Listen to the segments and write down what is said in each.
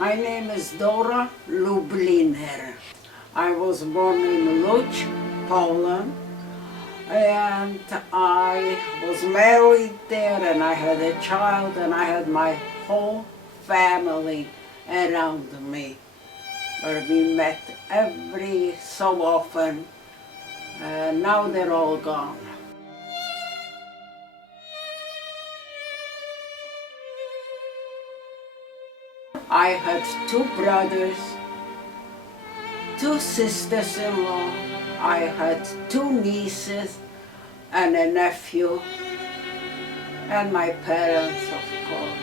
My name is Dora Lubliner. I was born in Łódź, Poland, and I was married there, and I had a child, and I had my whole family around me, where we met every so often, and now they're all gone. I had two brothers, two sisters-in-law, I had two nieces and a nephew, and my parents, of course,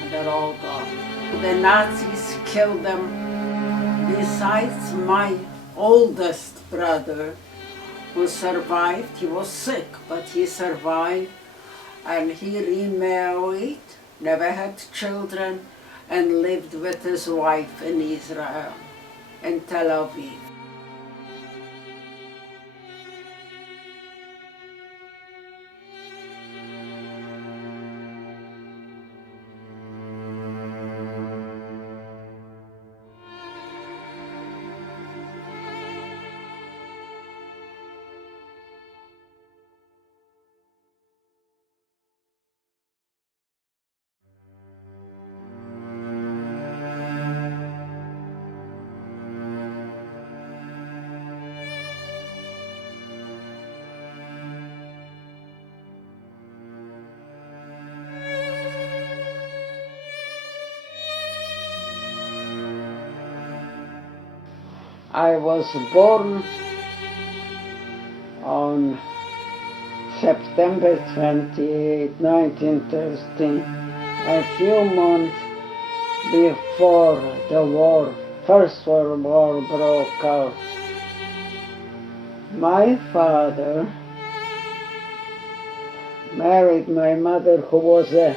and they're all gone. The Nazis killed them. Besides my oldest brother, who survived, he was sick, but he survived, and he remarried, never had children, and lived with his wife in Israel, in Tel Aviv. I was born on September 28, 1913, a few months before the war, First World War broke out. My father married my mother, who was a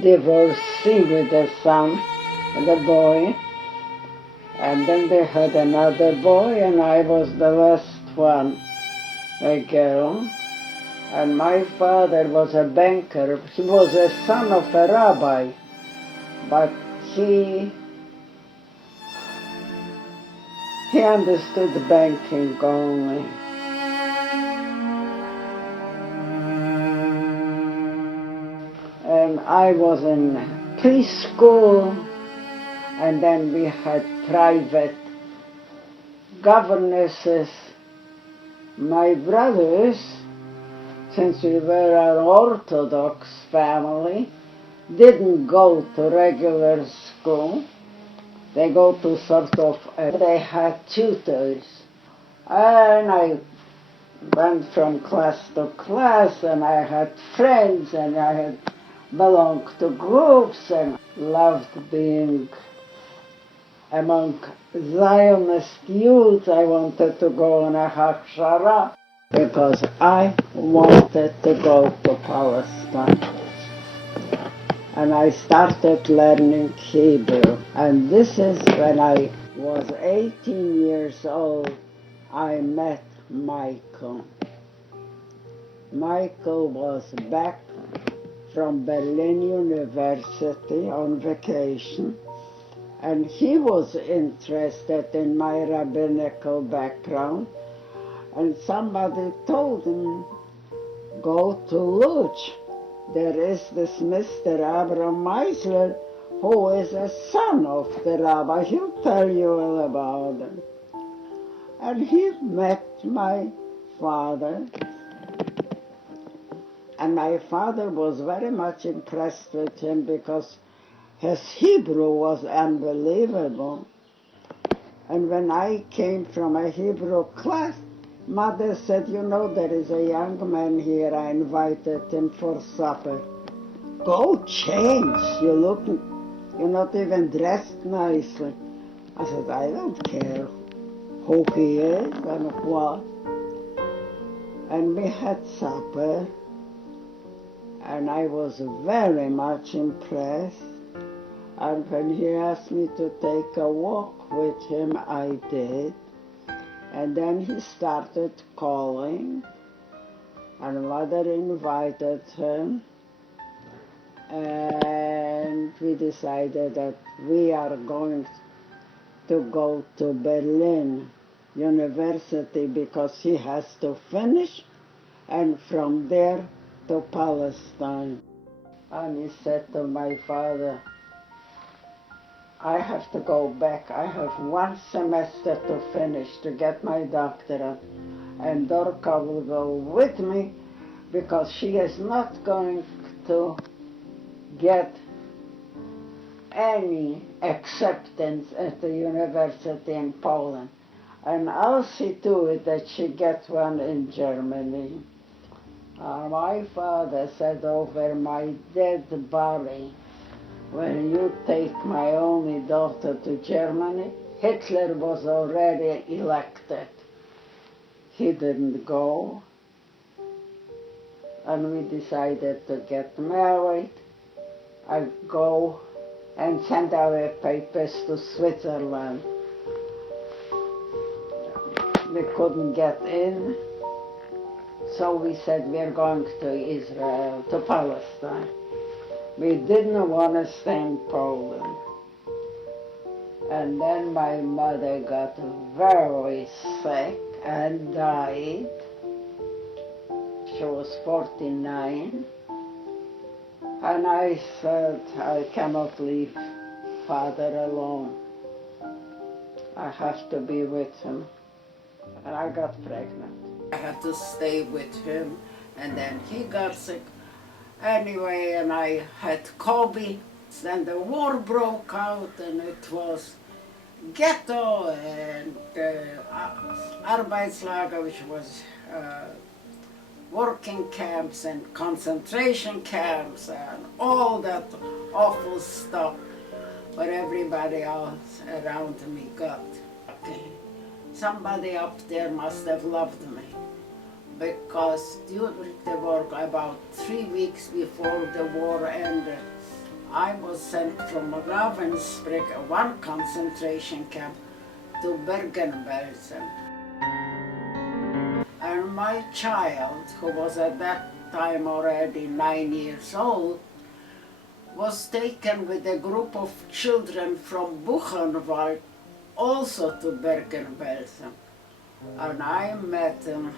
divorcee with a son and a boy. And then they had another boy, and I was the last one, a girl. And my father was a banker. He was a son of a rabbi, but he understood banking only. And I was in preschool, and then we had private governesses. My brothers, since we were an Orthodox family, didn't go to regular school. They go to they had tutors. And I went from class to class, and I had friends, and I had belonged to groups, and loved being among Zionist youth. I wanted to go on a Hakshara because I wanted to go to Palestine. And I started learning Hebrew. And this is when I was 18 years old, I met Michael. Michael was back from Berlin University on vacation, and he was interested in my rabbinical background, and somebody told him, go to Łódź. There is this Mr. Abraham Meisler, who is a son of the rabbi. He'll tell you all about him. And he met my father, and my father was very much impressed with him because his Hebrew was unbelievable. And when I came from a Hebrew class, Mother said, you know, there is a young man here, I invited him for supper. Go change, you're not even dressed nicely. I said, I don't care who he is and what. And we had supper, and I was very much impressed. And when he asked me to take a walk with him, I did. And then he started calling, and Mother invited him. and we decided that we are going to go to Berlin University because he has to finish, and from there to Palestine. And he said to my father, I have to go back. I have one semester to finish to get my doctorate, and Dorka will go with me because she is not going to get any acceptance at the university in Poland. And I'll see to it that she gets one in Germany. My father said over my dead body, when you take my only daughter to Germany, Hitler was already elected. He didn't go, and we decided to get married. I go and send our papers to Switzerland. We couldn't get in, so we said we're going to Israel, to Palestine. We didn't want to stay in Poland. And then my mother got very sick and died. She was 49. And I said, I cannot leave Father alone. I have to be with him. And I got pregnant. I had to stay with him, and then he got sick. Anyway, and I had Kobe. Then the war broke out, and it was ghetto and Arbeitslager, which was working camps and concentration camps and all that awful stuff. But everybody else around me got okay. Somebody up there must have loved me, because during the war, about 3 weeks before the war ended, I was sent from Ravensbrück, one concentration camp, to Bergen-Belsen. And my child, who was at that time already 9 years old, was taken with a group of children from Buchenwald also to Bergen-Belsen. And I met him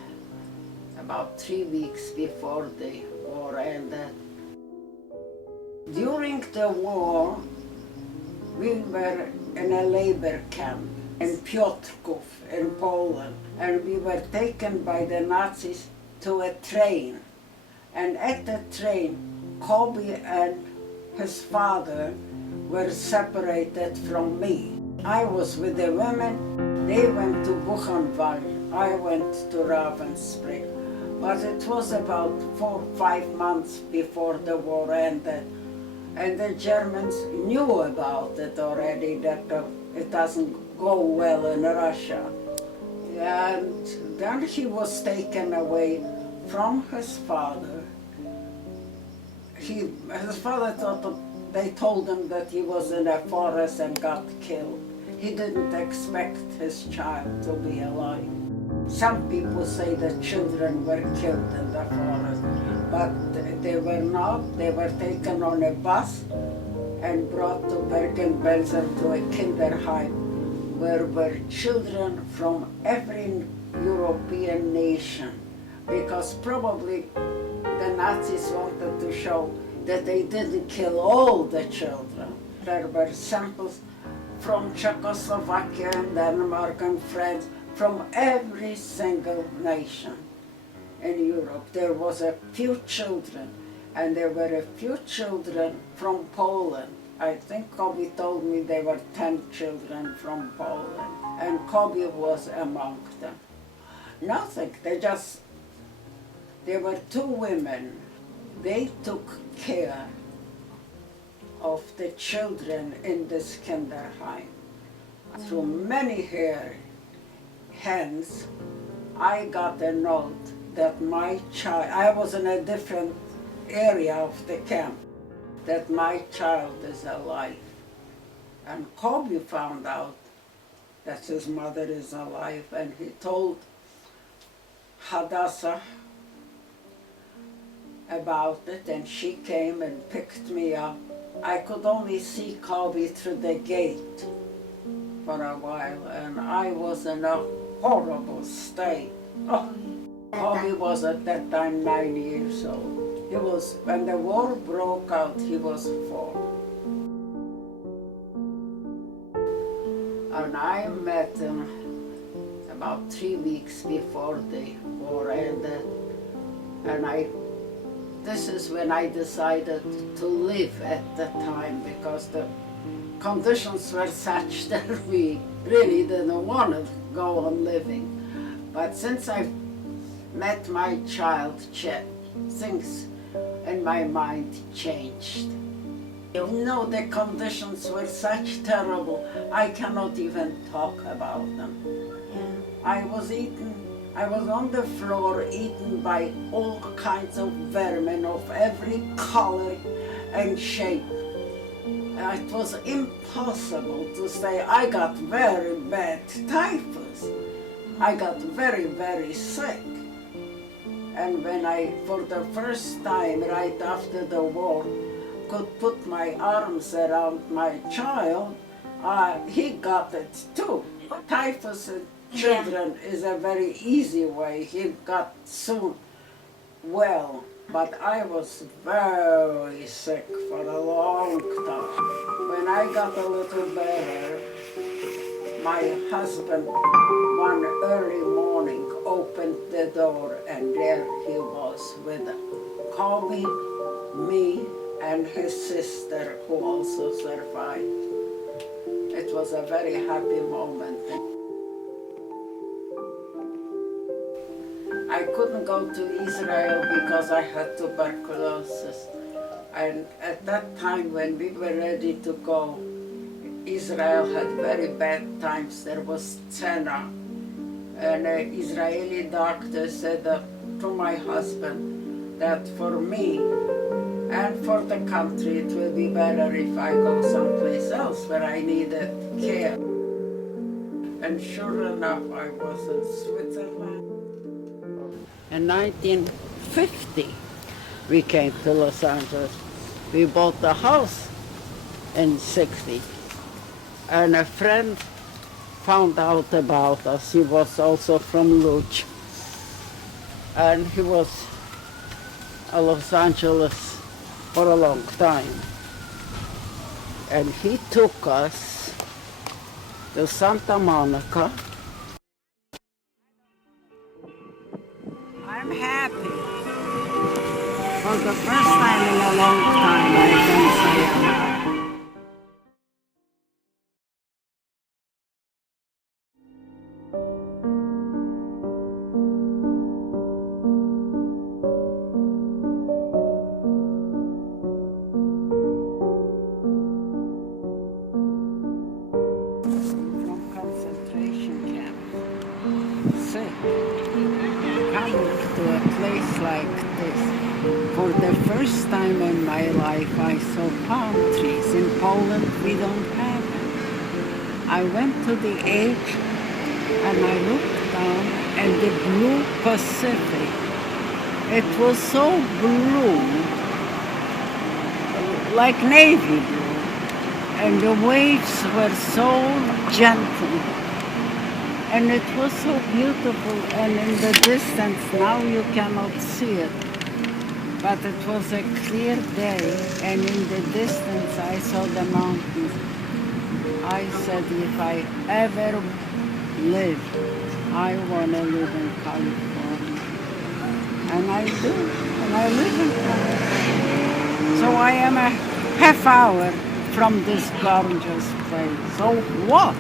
about 3 weeks before the war ended. During the war, we were in a labor camp in Piotrków in Poland, and we were taken by the Nazis to a train. And at the train, Kobe and his father were separated from me. I was with the women, they went to Buchenwald, I went to Ravensbrück. But it was about 4 or 5 months before the war ended, and the Germans knew about it already, that it doesn't go well in Russia. And then he was taken away from his father. His father thought they told him that he was in a forest and got killed. He didn't expect his child to be alive. Some people say that children were killed in the forest, but they were not. They were taken on a bus and brought to Bergen-Belsen to a kinderheim, where were children from every European nation, because probably the Nazis wanted to show that they didn't kill all the children. There were samples from Czechoslovakia and Denmark and France, from every single nation in Europe. There was a few children, and there were a few children from Poland. I think Kobe told me there were 10 children from Poland, and Kobe was among them. Nothing, there were 2 women. They took care of the children in this kinderheim. Through many hands, I got a note that my child, I was in a different area of the camp, that my child is alive. And Kobe found out that his mother is alive, and he told Hadassah, about it, and she came and picked me up. I could only see Kobe through the gate for a while, and I was in a horrible state. Oh, Kobe was at that time 9 years old. He was, when the war broke out, he was 4. And I met him about 3 weeks before the war ended. And this is when I decided to live at the time, because the conditions were such that we really didn't want to go on living. But since I met my child, things in my mind changed. You know, the conditions were such terrible, I cannot even talk about them. Yeah. I was on the floor eaten by all kinds of vermin of every color and shape. It was impossible to stay. I got very bad typhus. I got very, very sick. And when I, for the first time right after the war, could put my arms around my child, he got it too. Typhus in children is a very easy way. He got soon well, but I was very sick for a long time. When I got a little better, my husband one early morning opened the door, and there he was with Kobe, me, and his sister, who also survived. It was a very happy moment. I couldn't go to Israel because I had tuberculosis. And at that time, when we were ready to go, Israel had very bad times. There was tzena. And an Israeli doctor said to my husband that for me and for the country, it will be better if I go someplace else where I needed care. And sure enough, I was in Switzerland. In 1950, we came to Los Angeles. We bought a house in 60. And a friend found out about us. He was also from Luch. And he was in Los Angeles for a long time. And he took us to Santa Monica. I'm happy. For the first time in a long time, I can say I'm happy. From concentration camp, sick, coming to a place like this. For the first time in my life, I saw palm trees. In Poland, we don't have them. I went to the edge and I looked down, and the blue Pacific. It was so blue, like navy blue, and the waves were so gentle. And it was so beautiful, and in the distance, now you cannot see it. But it was a clear day, and in the distance I saw the mountains. I said, if I ever live, I want to live in California. And I do, and I live in California. So I am a half hour from this gorgeous place. So what?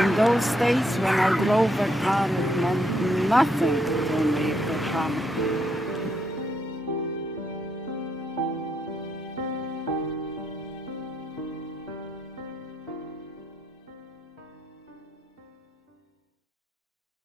In those days when I drove a car, it meant nothing to me to come.